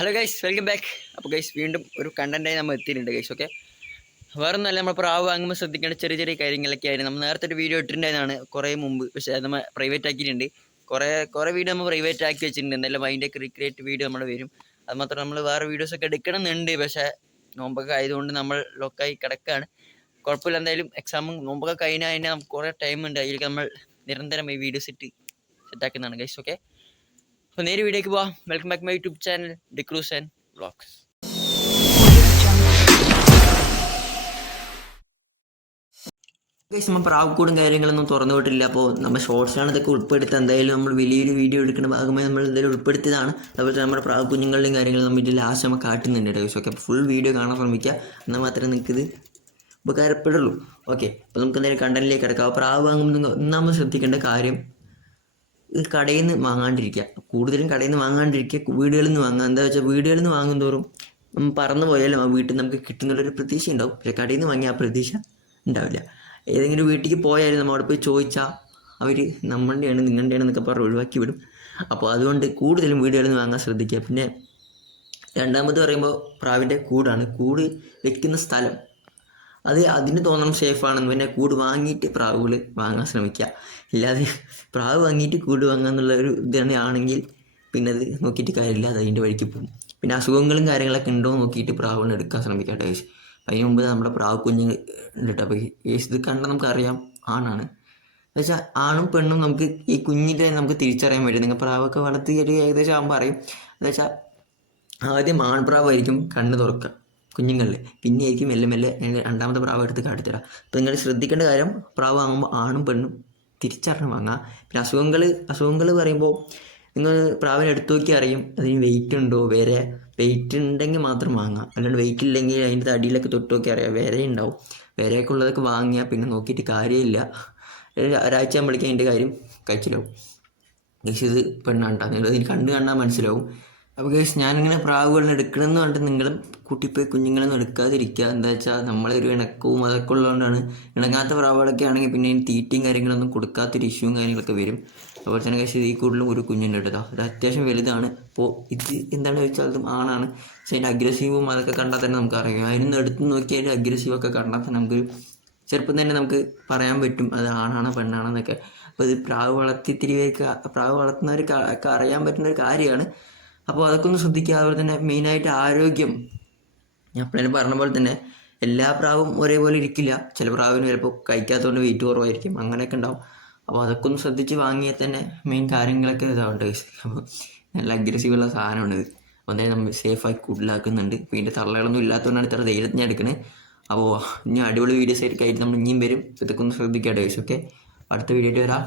Hello guys, welcome back. അപ്പോൾ guys വീണ്ടും ഒരു കണ്ടൻറ്റായി നമ്മൾ എത്തിയിട്ടുണ്ട് ഗൈസ്. ഓക്കെ, വേറൊന്നുമല്ല, നമ്മൾ പ്രാവ് വാങ്ങുമ്പോൾ ശ്രദ്ധിക്കേണ്ട ചെറിയ ചെറിയ കാര്യങ്ങളൊക്കെ ആയിരുന്നു. നമ്മൾ നേരത്തെ ഒരു വീഡിയോ ഇട്ടിട്ടുണ്ടായതാണ് കുറേ മുമ്പ്, പക്ഷേ അത് നമ്മൾ പ്രൈവറ്റ് ആക്കിയിട്ടുണ്ട്. കുറേ വീഡിയോ നമ്മൾ പ്രൈവറ്റ് ആക്കി വെച്ചിട്ടുണ്ട്. എന്തായാലും അതിൻ്റെയൊക്കെ റീക്രിയേറ്റ് വീഡിയോ നമ്മൾ വരും. അത് മാത്രം നമ്മൾ വേറെ വീഡിയോസൊക്കെ എടുക്കണമെന്നുണ്ട്, പക്ഷേ നോമ്പൊക്കെ ആയതുകൊണ്ട് നമ്മൾ ലോക്കായി കിടക്കുകയാണ്. കുഴപ്പമില്ല, എന്തായാലും എക്സാമും നോമ്പൊക്കെ കഴിഞ്ഞാൽ അതിന് നമുക്ക് കുറേ ടൈം ഉണ്ട്. അതിലേക്ക് നമ്മൾ നിരന്തരം ഈ വീഡിയോസ് ഇട്ട് സെറ്റാക്കുന്നതാണ് ഗൈസ്. ഓക്കെ, അപ്പോൾ നേരെ വീഡിയോക്ക് പോവാം. Welcome back my YouTube channel D'Cruz and vlogs. നമ്മൾ പ്രാവക്കൂടും കാര്യങ്ങളൊന്നും തുറന്നു വിട്ടില്ല. അപ്പോൾ നമ്മൾ ഷോർട്സിലാണ് ഇതൊക്കെ ഉൾപ്പെടുത്തുക. എന്തായാലും നമ്മൾ വലിയൊരു വീഡിയോ എടുക്കുന്ന ഭാഗമായി നമ്മൾ എന്തായാലും ഉൾപ്പെടുത്തിയതാണ്. അതുപോലെ തന്നെ നമ്മുടെ പ്രാവ് കുഞ്ഞുങ്ങളുടെയും കാര്യങ്ങളും നമ്മൾ ഇതിൽ ലാസ്റ്റ് നമ്മൾ കാട്ടുന്നുണ്ട് ഗൈസ്. ഓക്കെ, അപ്പോൾ ഫുൾ വീഡിയോ കാണാൻ ശ്രമിക്കുക, എന്നാൽ മാത്രമേ നിങ്ങൾക്ക് ഇത് ഉപകാരപ്പെടുള്ളൂ. ഓക്കെ, അപ്പോൾ നമുക്ക് എന്തായാലും കണ്ടന്റിലേക്ക് കിടക്കാം. അപ്പോൾ പ്രാവ് വാങ്ങുമ്പോൾ ഒന്നാമത് ശ്രദ്ധിക്കേണ്ട കാര്യം, കടയിൽ നിന്ന് വാങ്ങാണ്ടിരിക്കുക. കൂടുതലും കടയിൽ നിന്ന് വാങ്ങാണ്ടിരിക്കുക, വീടുകളിൽ നിന്ന് വാങ്ങുക. എന്താ വെച്ചാൽ വീടുകളിൽ നിന്ന് വാങ്ങും തോറും പറന്നു പോയാലും ആ വീട്ടിൽ നമുക്ക് കിട്ടുന്നുള്ളൊരു പ്രതീക്ഷ ഉണ്ടാവും. പക്ഷേ കടയിൽ നിന്ന് വാങ്ങിയ ആ പ്രതീക്ഷ ഉണ്ടാവില്ല. ഏതെങ്കിലും വീട്ടിലേക്ക് പോയാലും നമ്മൾ അവിടെ പോയി ചോദിച്ചാൽ അവർ നമ്മളുടെയാണ് നിങ്ങളുടെയാണ് എന്നൊക്കെ പറഞ്ഞ് ഒഴിവാക്കി വിടും. അപ്പോൾ അതുകൊണ്ട് കൂടുതലും വീടുകളിൽ നിന്ന് വാങ്ങാൻ ശ്രദ്ധിക്കുക. പിന്നെ രണ്ടാമത് പറയുമ്പോൾ പ്രാവിൻ്റെ കൂടാണ്. കൂട് വെക്കുന്ന സ്ഥലം അത് അതിന് തോന്നണം സേഫാണെന്ന്. പിന്നെ കൂട് വാങ്ങിയിട്ട് പ്രാവുകൾ വാങ്ങാൻ ശ്രമിക്കുക. ഇല്ലാതെ പ്രാവ് വാങ്ങിയിട്ട് കൂട് വാങ്ങുക എന്നുള്ള ഒരു ഇതാണെങ്കിൽ പിന്നെ അത് നോക്കിയിട്ട് കാര്യമില്ല, അത് അതിൻ്റെ വഴിക്ക് പോകും. പിന്നെ അസുഖങ്ങളും കാര്യങ്ങളൊക്കെ ഉണ്ടോ നോക്കിയിട്ട് പ്രാവുകൾ എടുക്കാൻ ശ്രമിക്കുക ടേസ്. അതിന് മുമ്പ് നമ്മുടെ പ്രാവ് കുഞ്ഞുങ്ങൾ ഉണ്ട് കേട്ടോ. അപ്പോൾ ഇത് കണ്ടാൽ നമുക്കറിയാം ആണാണ്. എന്ന് വെച്ചാൽ ആണും പെണ്ണും നമുക്ക് ഈ കുഞ്ഞിൻ്റെ നമുക്ക് തിരിച്ചറിയാൻ പറ്റും. നിങ്ങൾ പ്രാവൊക്കെ വളർത്തി ഏകദേശം ആകുമ്പോൾ അറിയും. എന്ന് വെച്ചാൽ ആദ്യം ആൺപ്രാവായിരിക്കും കണ്ണ് തുറക്കുക കുഞ്ഞുങ്ങളിൽ, പിന്നെ ആയിരിക്കും മെല്ലെ മെല്ലെ രണ്ടാമത്തെ പ്രാവ് എടുത്ത് കാട്ടിത്തരാം. അപ്പോൾ നിങ്ങൾ ശ്രദ്ധിക്കേണ്ട കാര്യം, പ്രാവ് വാങ്ങുമ്പോൾ ആണും പെണ്ണും തിരിച്ചറിഞ്ഞ് വാങ്ങാം. പിന്നെ അസുഖങ്ങൾ പറയുമ്പോൾ നിങ്ങൾ പ്രാവിനെ എടുത്തു നോക്കി അറിയും അതിന് വെയിറ്റ് ഉണ്ടോ. വെയിറ്റ് ഉണ്ടെങ്കിൽ മാത്രം വാങ്ങാം, അല്ലാണ്ട് വെയിറ്റ് ഇല്ലെങ്കിൽ അതിൻ്റെ അടിയിലൊക്കെ തൊട്ട് നോക്കി അറിയാം വേറെ ഉണ്ടാവും. വേറെയൊക്കെ ഉള്ളതൊക്കെ വാങ്ങിയാൽ പിന്നെ നോക്കിയിട്ട് കാര്യമില്ല. ഒരാഴ്ച ആകുമ്പോഴേക്കും അതിൻ്റെ കാര്യം കഴിച്ചിലാവും. ഇത് പെണ്ണാണ്ടാ, നിങ്ങൾ ഇതിന് കണ്ണ് കണ്ടാൽ മനസ്സിലാവും. അപ്പോൾ ഗൈസ്, ഞാനിങ്ങനെ പ്രാവുകളെ എടുക്കണമെന്ന് പറഞ്ഞിട്ട് നിങ്ങളും കൂട്ടിപ്പോയി കുഞ്ഞുങ്ങളൊന്നും എടുക്കാതിരിക്കുക. എന്താ വെച്ചാൽ നമ്മളൊരു ഇണക്കവും അതൊക്കെ ഉള്ളതുകൊണ്ടാണ്. ഇണങ്ങാത്ത പ്രാവുകളൊക്കെ ആണെങ്കിൽ പിന്നെ തീറ്റയും കാര്യങ്ങളൊന്നും കൊടുക്കാത്തൊരു ഇഷ്യൂവും കാര്യങ്ങളൊക്കെ വരും. അതുപോലെ തന്നെ ഗൈസ്, ഈ കൂടുതലും ഒരു കുഞ്ഞുണ്ട് കേട്ടോ. അത് അത്യാവശ്യം വലുതാണ്. അപ്പോൾ ഇത് എന്താണെന്ന് വെച്ചാൽ അതും ആണാണ്. പക്ഷേ അതിൻ്റെ അഗ്രസീവും അതൊക്കെ കണ്ടാൽ തന്നെ നമുക്കറിയാം. അതിനൊന്ന് എടുത്ത് നോക്കിയാൽ അഗ്രസീവൊക്കെ കണ്ടാൽ തന്നെ നമുക്ക് ചെറുപ്പം തന്നെ നമുക്ക് പറയാൻ പറ്റും അത് ആണാണോ പെണ്ണാണെന്നൊക്കെ. അപ്പോൾ ഇത് പ്രാവ് വളർത്തുന്നവർക്ക് അറിയാൻ പറ്റുന്ന ഒരു കാര്യമാണ്. അപ്പോൾ അതൊക്കെ ഒന്ന് ശ്രദ്ധിക്കുക. അതുപോലെ തന്നെ മെയിനായിട്ട് ആരോഗ്യം, ഞാൻ എപ്പോഴും പറഞ്ഞ പോലെ തന്നെ എല്ലാ പ്രാവും ഒരേപോലെ ഇരിക്കില്ല. ചില പ്രാവിന് ചിലപ്പോൾ കഴിക്കാത്തതുകൊണ്ട് വെയിറ്റ് കുറവായിരിക്കും, അങ്ങനെയൊക്കെ ഉണ്ടാവും. അപ്പോൾ അതൊക്കെ ഒന്ന് ശ്രദ്ധിച്ച് വാങ്ങിയാൽ തന്നെ മെയിൻ കാര്യങ്ങളൊക്കെ ഇതാവുണ്ട്. അപ്പോൾ നല്ല അഗ്രസീവുള്ള സാധനമാണിത്. അപ്പോൾ എന്തായാലും നമ്മൾ സേഫായി കൂടുതലാക്കുന്നുണ്ട്. പിന്നെ തള്ളകളൊന്നും ഇല്ലാത്തതുകൊണ്ടാണ് ഇത്ര ധൈര്യത്തിന് എടുക്കുന്നത്. അപ്പോൾ ഇനി അടിപൊളി വീഡിയോസ് ആയിട്ട് നമ്മൾ ഇനിയും വരും. ഇതൊക്കെ ഒന്ന് ശ്രദ്ധിക്കാം ഗൈസ്. ഓക്കെ, അടുത്ത വീഡിയോയിൽ വരാം.